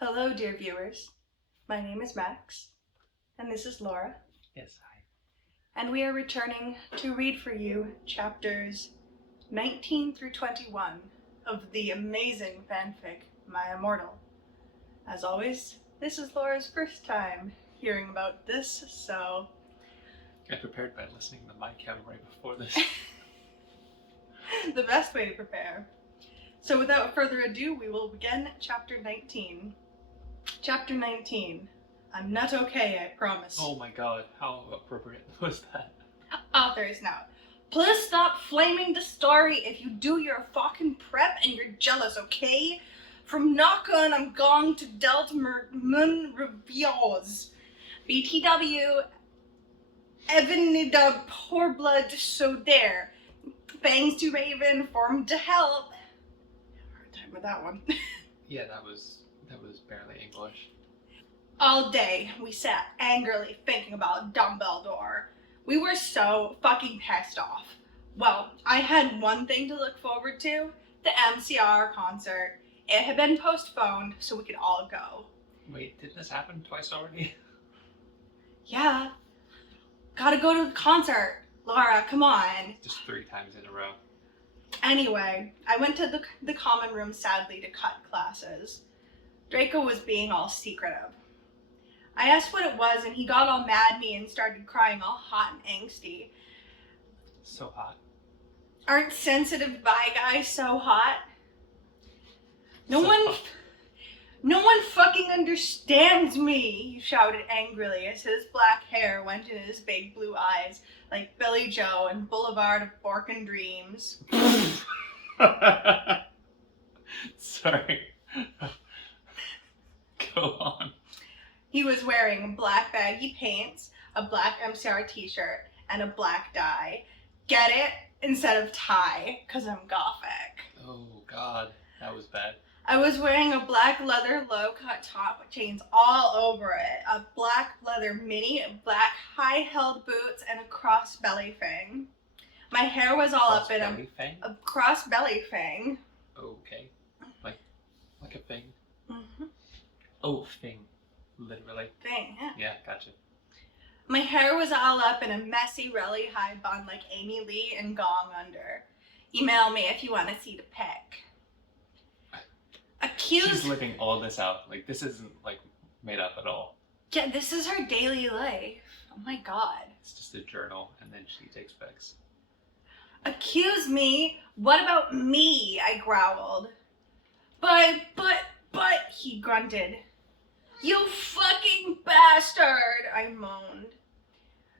Hello, dear viewers. My name is Max, and this is Laura. Yes, hi. And we are returning to read for you chapters 19 through 21 of the amazing fanfic, My Immortal. As always, this is Laura's first time hearing about this, so... I prepared by listening to my cam right before this. the best way to prepare. So without further ado, we will begin chapter 19. Chapter 19. I'm not okay, I promise. Oh my god, how appropriate was that? Authors now. Please stop flaming the story if you do your fucking prep and you're jealous, okay? From Naka I'm going to Delta Mun Reviews. BTW Evanida Poor Blood So There. Fangs to Raven, form to help. Hard time with that one. Yeah, that was barely English. All day, we sat angrily thinking about Dumbledore. We were so fucking pissed off. Well, I had one thing to look forward to, the MCR concert. It had been postponed, so we could all go. Wait, did this happen twice already? Yeah. Gotta go to the concert. Laura, come on. Just 3 times in a row. Anyway, I went to the common room sadly to cut classes. Draco was being all secretive. I asked what it was, and he got all mad at me and started crying all hot and angsty. So hot. Aren't sensitive bi guys so hot? No one fucking understands me, he shouted angrily as his black hair went in his big blue eyes like Billy Joe and Boulevard of Borkin Dreams. Sorry. Go on. He was wearing black baggy pants, a black MCR t-shirt, and a black dye. Get it? Instead of tie, cause I'm gothic. Oh god, that was bad. I was wearing a black leather low-cut top with chains all over it, a black leather mini, black high-held boots, and a cross belly thing. My hair was all up in a cross belly thing. Okay. Like a thing? Mm-hmm. Oh, thing. Literally. Thing, yeah. Yeah, gotcha. My hair was all up in a messy, really high bun like Amy Lee and Gong Under. Email me if you want to see the pic. She's living all this out. Like, this isn't, like, made up at all. Yeah, this is her daily life. Oh my god. It's just a journal, and then she takes pics. Accuse me? What about me? I growled. But, he grunted. You fucking bastard, I moaned.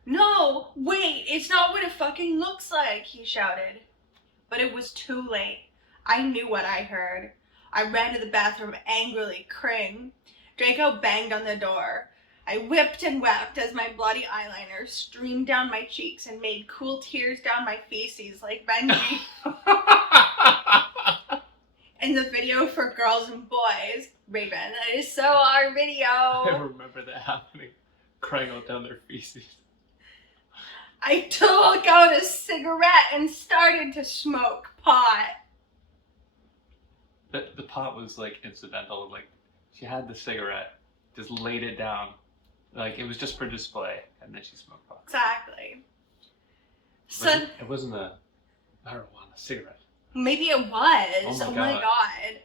No, wait, it's not what it fucking looks like, he shouted. But it was too late. I knew what I heard. I ran to the bathroom angrily, crying. Draco banged on the door. I whipped and wept as my bloody eyeliner streamed down my cheeks and made cool tears down my feces like Benji in the video for girls and boys. Raven, that is so our video. I remember that happening. Crying all down their feces. I took out a cigarette and started to smoke pot. The pot was like incidental. Like, she had the cigarette, just laid it down. Like, it was just for display, and then she smoked pot. Exactly. It wasn't a marijuana cigarette. Maybe it was. Oh my god.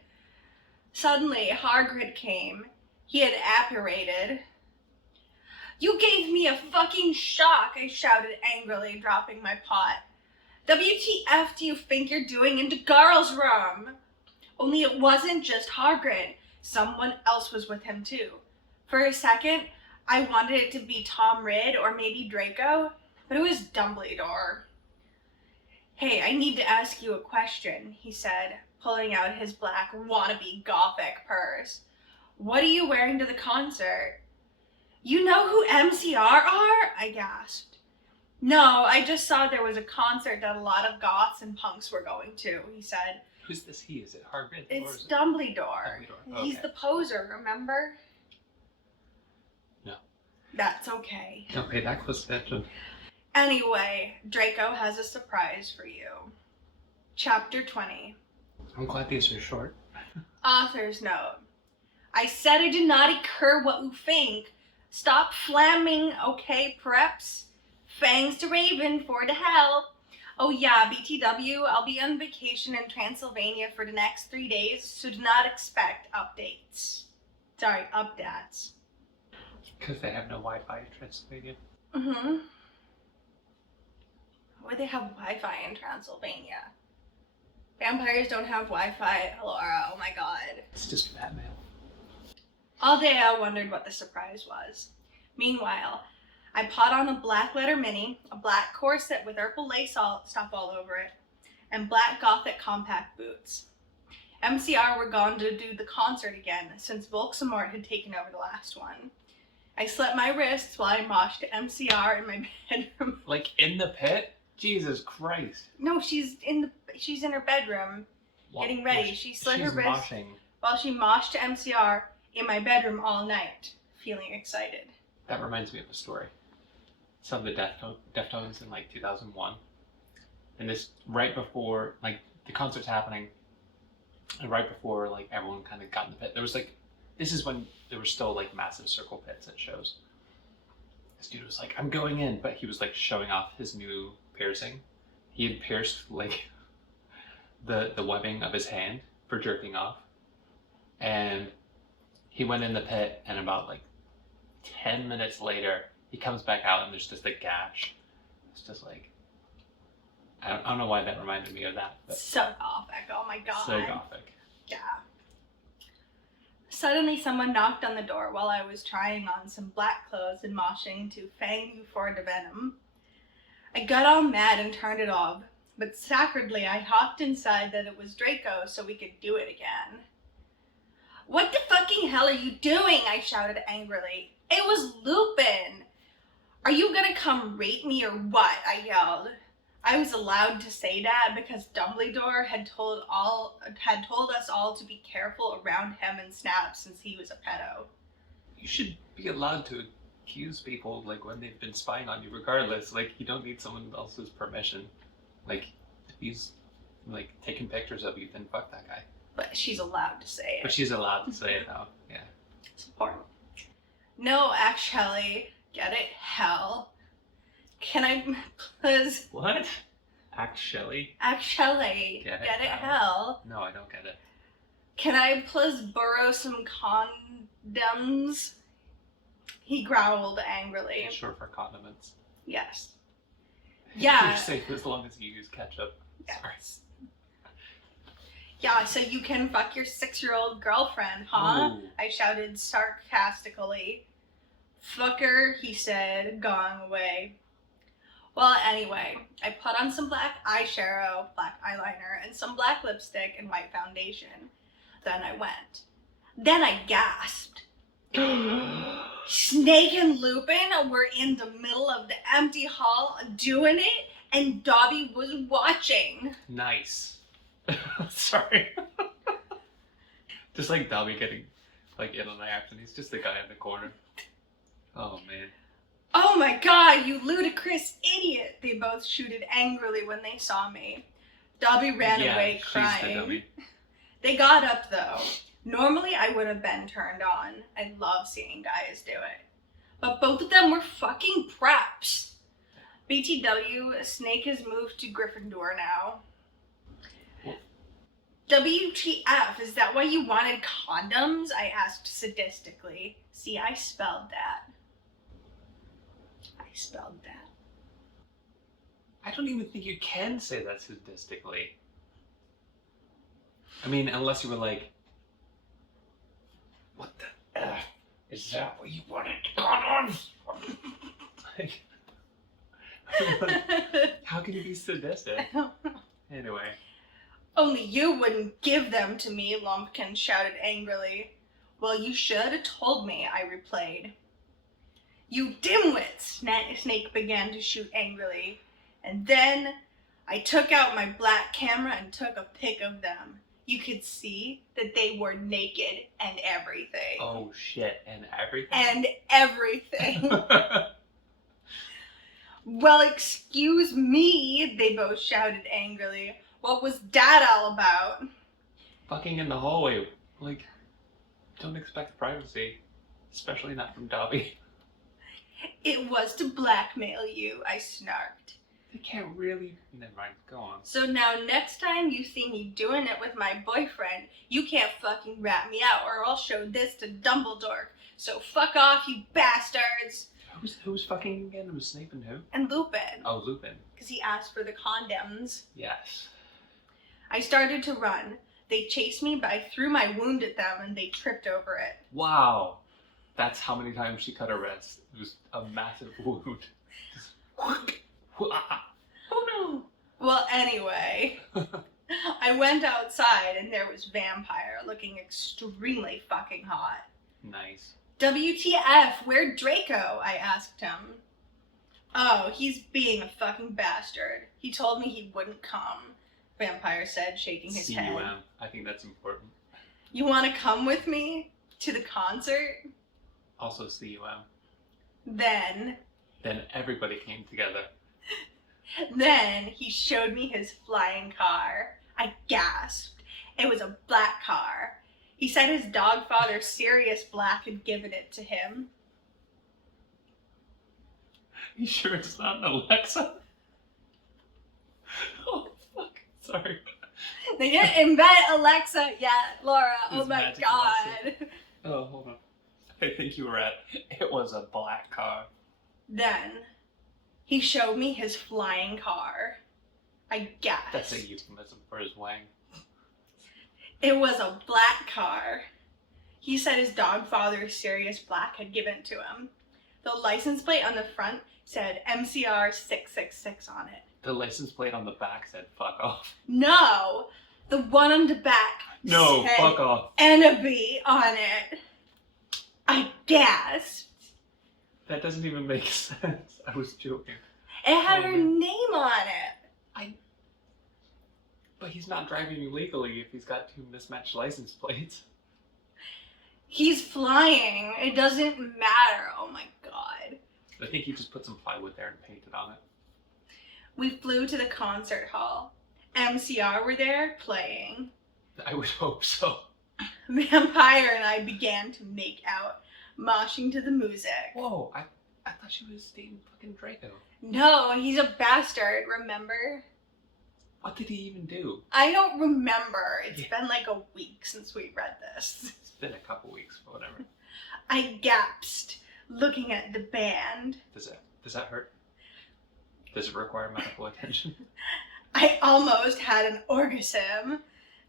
Suddenly, Hagrid came. He had apparated. You gave me a fucking shock, I shouted angrily, dropping my pot. WTF do you think you're doing in the girls' room? Only it wasn't just Hagrid. Someone else was with him too. For a second, I wanted it to be Tom Ridd or maybe Draco, but it was Dumbledore. Hey, I need to ask you a question, he said, pulling out his black wannabe gothic purse. What are you wearing to the concert? You know who MCR are? I gasped. No, I just saw there was a concert that a lot of goths and punks were going to, he said. Who's this he? Is it Hagrid? It's Dumbledore. Dumbledore. Okay. He's the poser, remember? No. That's okay. Don't pay that close attention. Anyway, Draco has a surprise for you. Chapter 20. I'm glad these are short. Author's note. I said I did not occur what you think. Stop flamming, okay, preps? Fangs to Raven, for the hell. Oh yeah, BTW, I'll be on vacation in Transylvania for the next 3 days, so do not expect updates. Sorry, updates. Because they have no Wi-Fi in Transylvania. Mm-hmm. Why would they have Wi-Fi in Transylvania? Vampires don't have Wi-Fi, Laura, oh my god. It's just fat mail. All day I wondered what the surprise was. Meanwhile, I put on a black letter mini, a black corset with purple lace stuff all over it, and black gothic compact boots. MCR were gone to do the concert again, since Volksamort had taken over the last one. I slit my wrists while I moshed to MCR in my bedroom. Like in the pit? Jesus Christ. No, she's in her bedroom getting ready. She slit her wrist moshing. while she moshed to MCR in my bedroom all night, feeling excited. That reminds me of a story. Some of the Deftones in like 2001. And this right before like the concert's happening, and right before like everyone kind of got in the pit, there was like, this is when there were still like massive circle pits at shows. This dude was like, I'm going in, but he was like showing off his new piercing. He had pierced like the webbing of his hand for jerking off. And he went in the pit, and about like 10 minutes later, he comes back out and there's just a gash. It's just like, I don't know why that reminded me of that. But So gothic, oh my god. so gothic. Yeah. Suddenly someone knocked on the door while I was trying on some black clothes and moshing to Fang You for the Venom. I got all mad and turned it off, but sacredly I hopped inside that it was Draco so we could do it again. What the fucking hell are you doing? I shouted angrily. It was Lupin! Are you gonna come rape me or what? I yelled. I was allowed to say that because Dumbledore had told us all to be careful around him and Snap since he was a pedo. You should be allowed to accuse people like when they've been spying on you regardless. Like you don't need someone else's permission. Like if he's like taking pictures of you, then fuck that guy. But she's allowed to say it. But she's allowed to say it now. Yeah. It's important. No, actually, get it? Hell. Can I please? What? Actually? Actually, Get it? get it? Hell? Hell. No, I don't get it. Can I please borrow some condoms? He growled angrily. It's short for condiments. Yes. Yeah. You're safe as long as you use ketchup. Sorry. Yes. Yeah, so you can fuck your 6-year-old girlfriend, huh? Ooh. I shouted sarcastically. Fucker, he said, going away. Well, anyway, I put on some black eyeshadow, black eyeliner, and some black lipstick and white foundation. Then I went. Then I gasped. Snake and Lupin were in the middle of the empty hall doing it, and Dobby was watching. Nice. Sorry. Just like Dobby getting like in on the action. He's just the guy in the corner. Oh man. Oh my god, you ludicrous idiot! They both shooted angrily when they saw me. Dobby ran away crying. She's the dummy. They got up though. Normally I would have been turned on. I love seeing guys do it. But both of them were fucking preps. BTW, Snake has moved to Gryffindor now. What? WTF, is that why you wanted condoms? I asked sadistically. See, I spelled that. I don't even think you can say that sadistically. I mean, unless you were like, what the F? Is that what you wanted condoms? Like, how can you be sadistic? Anyway. Only you wouldn't give them to me, Lumpkin shouted angrily. Well, you should have told me, I replied. You dimwit! Snake began to shoot angrily. And then I took out my black camera and took a pic of them. You could see that they were naked and everything. Oh shit, and everything? And everything. Well, excuse me, they both shouted angrily. What was that all about? Fucking in the hallway. Like, Don't expect privacy, especially not from Dobby. It was to blackmail you, I snarked. They can't really. Never mind. Go on. So now next time you see me doing it with my boyfriend, you can't fucking rat me out or I'll show this to Dumbledore. So fuck off, you bastards! Who's fucking again? It was Snape and who? And Lupin. Oh, Lupin. Because he asked for the condoms. Yes. I started to run. They chased me, but I threw my wound at them and they tripped over it. Wow. That's how many times she cut her wrist. It was a massive wound. Oh no! Well, anyway, I went outside and there was Vampire looking extremely fucking hot. Nice. WTF, where'd Draco? I asked him. Oh, he's being a fucking bastard. He told me he wouldn't come, Vampire said, shaking his head. CUM. I think that's important. You want to come with me to the concert? Also CUM. Then everybody came together. Then he showed me his flying car. I gasped. It was a black car. He said his dog father, Sirius Black, had given it to him. You sure it's not an Alexa? Oh, fuck. Sorry. They didn't invent Alexa yet, Laura. It was Oh my Magic god. Alexa. Oh, hold on. I think you were right. It was a black car. Then he showed me his flying car. I gasped. That's a euphemism for his wang. It was a black car. He said his dog father, Sirius Black, had given it to him. The license plate on the front said MCR 666 on it. The license plate on the back said fuck off. No! The one on the back No, said fuck off. Enemy on it. I gasped. That doesn't even make sense. I was joking. It had Oh, her man. name on it. But he's not driving illegally if he's got two mismatched license plates. He's flying. It doesn't matter. Oh my god. I think he just put some plywood there and painted on it. We flew to the concert hall. MCR were there playing. I would hope so. Vampire and I began to make out, moshing to the music. Whoa, I thought she was dating fucking Draco. No, he's a bastard, remember? What did he even do? I don't remember. It's Yeah. been like a week since we read this. It's been a couple weeks, but whatever. I gasped, looking at the band. Does that hurt? Does it require medical attention? I almost had an orgasm.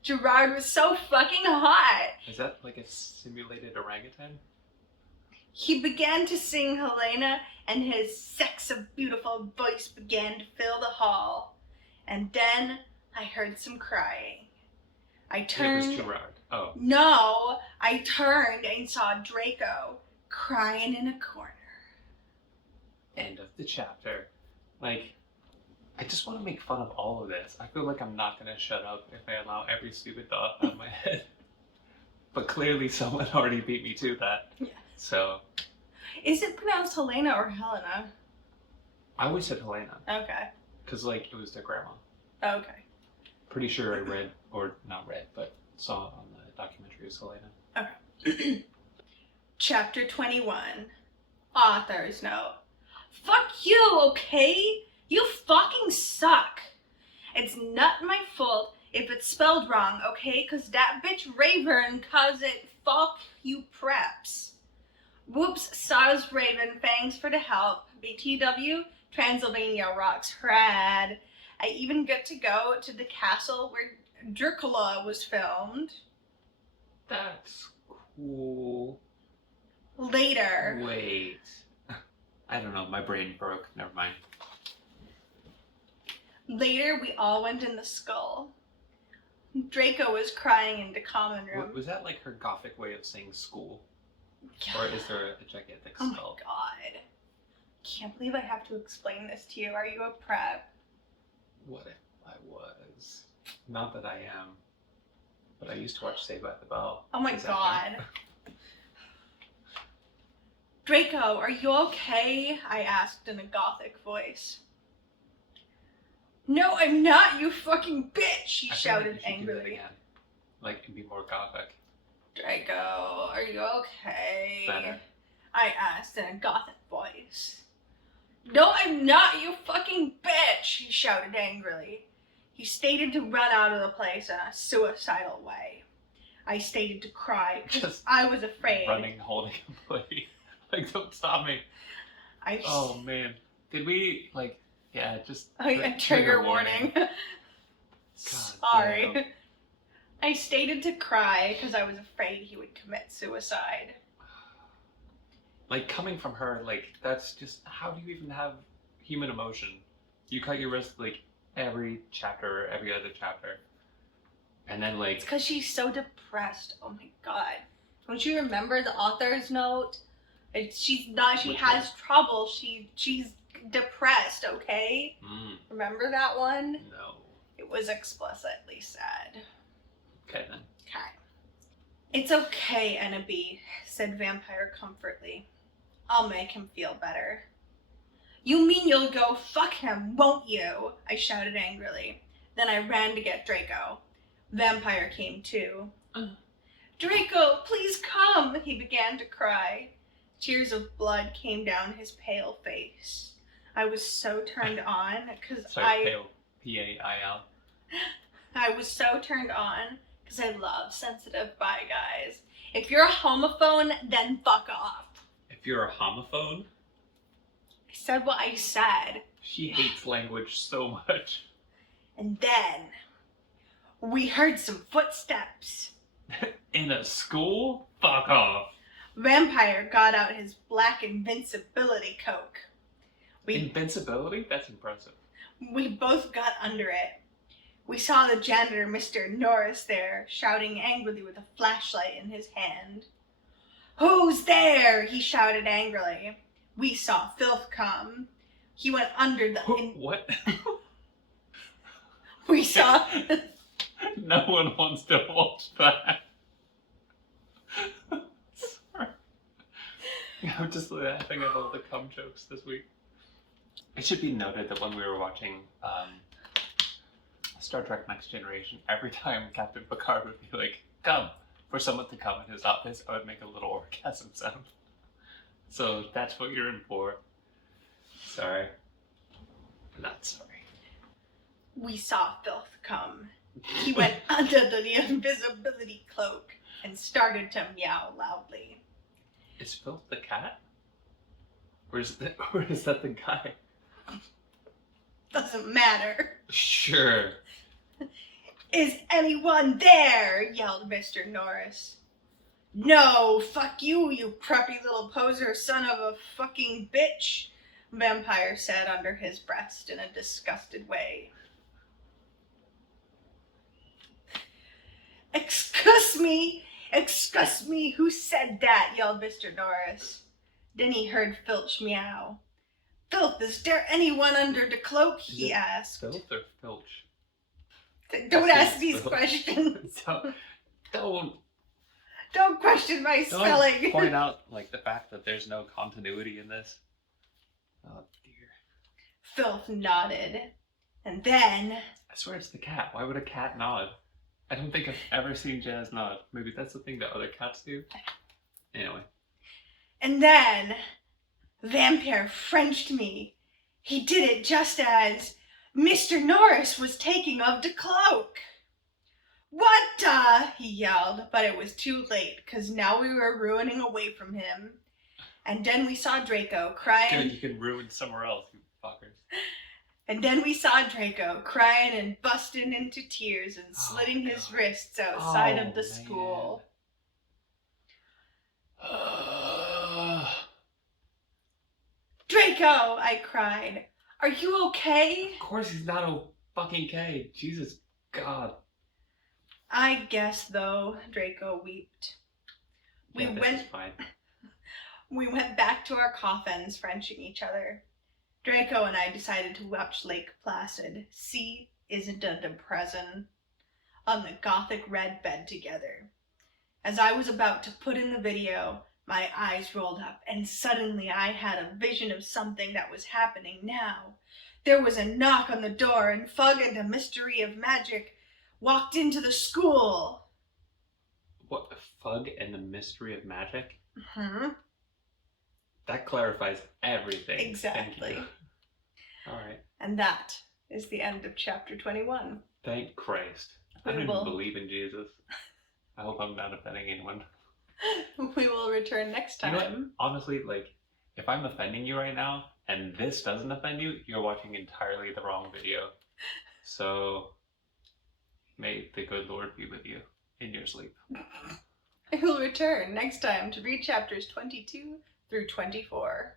Gerard was so fucking hot. Is that like a simulated orangutan? He began to sing Helena, and his sex of beautiful voice began to fill the hall. And then I heard some crying. I turned. It was Gerard. Oh. No, I turned and saw Draco crying in a corner. End of the chapter. Like, I just want to make fun of all of this. I feel like I'm not going to shut up if I allow every stupid thought out of my head. But clearly someone already beat me to that. Yeah. So. Is it pronounced Helena or Helena? I always said Helena. Okay. Because, like, it was their grandma. Okay. Pretty sure I read, or not read, but saw on the documentary of Helena. Okay. Chapter 21. Author's note. Fuck you, okay? You fucking suck. It's not my fault if it's spelled wrong, okay? Cause that bitch Raven calls it fuck you preps. Whoops, Saz Raven, thanks for the help. BTW, Transylvania rocks rad. I even get to go to the castle where Dracula was filmed. That's cool. Later. Wait. I don't know, my brain broke. Never mind. Later, we all went in the skull. Draco was crying in the common room. Was that like her gothic way of saying school? Or is there a gigantic Oh my skull? god. Can't believe I have to explain this to you. Are you a prep? What if I was? Not that I am. But I used to watch Saved by the Bell. Oh my Does that god. count? Draco, are you okay? I asked in a gothic voice. No, I'm not, you fucking bitch, he I feel like shouted you should do that angrily. again. Like, and be more gothic. Draco, are you okay? Better. I asked in a gothic voice. No, I'm not, you fucking bitch, he shouted angrily. He stated to run out of the place in a suicidal way. I stated to cry because I was afraid. Running, holding a plate. Like, don't stop me. Oh, man. Did we, like, yeah, just... a trigger warning. Sorry. Damn. I stated to cry because I was afraid he would commit suicide. Like, coming from her, like, that's just... How do you even have human emotion? You cut your wrist, like, every chapter or every other chapter. And then, like... It's because she's so depressed. Oh, my God. Don't you remember the author's note? She's not... She has trouble. She's depressed, okay? Remember that one? No. It was explicitly said. Okay, then. Okay. It's okay, Ennaby, said Vampire comfortably. I'll make him feel better. You mean you'll go fuck him, won't you? I shouted angrily. Then I ran to get Draco. Vampire came too. Draco, please come, he began to cry. Tears of blood came down his pale face. I was so turned on because pale. P-A-I-L. I was so turned on because I love sensitive bi guys. If you're a homophone, then fuck off. If you're a homophone? I said what I said. She hates language so much. And then we heard some footsteps. In a school? Fuck off. Vampire got out his black invincibility coke. Invincibility? That's impressive. We both got under it. We saw the janitor, Mr. Norris, there, shouting angrily with a flashlight in his hand. Who's there? He shouted angrily. We saw Filth come. He went under the... What? We saw... No one wants to watch that. Sorry. I'm just laughing at all the cum jokes this week. It should be noted that when we were watching Star Trek Next Generation, every time Captain Picard would be like, come, for someone to come in his office, I would make a little orgasm sound. So that's what you're in for. Sorry. Not sorry. We saw Filth come. He went under the invisibility cloak and started to meow loudly. Is Filth the cat? Or is that the guy? Doesn't matter. Sure. Is anyone there? Yelled Mr. Norris. No, fuck you, you preppy little poser son of a fucking bitch, Vampire said under his breast in a disgusted way. Excuse me, who said that? Yelled Mr. Norris. Then he heard Filch meow. Filth, is there anyone under the cloak? He asked. Filth or Filch? Don't ask these questions. Don't question my spelling. Don't point out like the fact that there's no continuity in this. Oh dear. Filth nodded, and then... I swear it's the cat. Why would a cat nod? I don't think I've ever seen Jazz nod. Maybe that's the thing that other cats do. Anyway. And then Vampire Frenched me. He did it just as Mr. Norris was taking of the cloak. What he yelled, but it was too late, because now we were ruining away from him. And then we saw Draco crying. Good, you can ruin somewhere else, you fuckers. And then we saw Draco crying and busting into tears and slitting his wrists outside of the school. Draco, I cried. Are you okay? Of course he's not fucking okay. Jesus God. I guess, though, Draco wept. We went back to our coffins, Frenching each other. Draco and I decided to watch Lake Placid. See, isn't it a present? On the gothic red bed together. As I was about to put in the video, my eyes rolled up, and suddenly I had a vision of something that was happening now. There was a knock on the door, and Fug and a mystery of magic walked into the school. What? Fug and the Mystery of Magic? Hmm. That clarifies everything. Exactly. Thank you. Alright. And that is the end of chapter 21. Thank Christ. I don't even believe in Jesus. I hope I'm not offending anyone. We will return next time. You know what? Honestly, like, if I'm offending you right now, and this doesn't offend you, you're watching entirely the wrong video. So, may the good Lord be with you in your sleep. We will return next time to read chapters 22 through 24.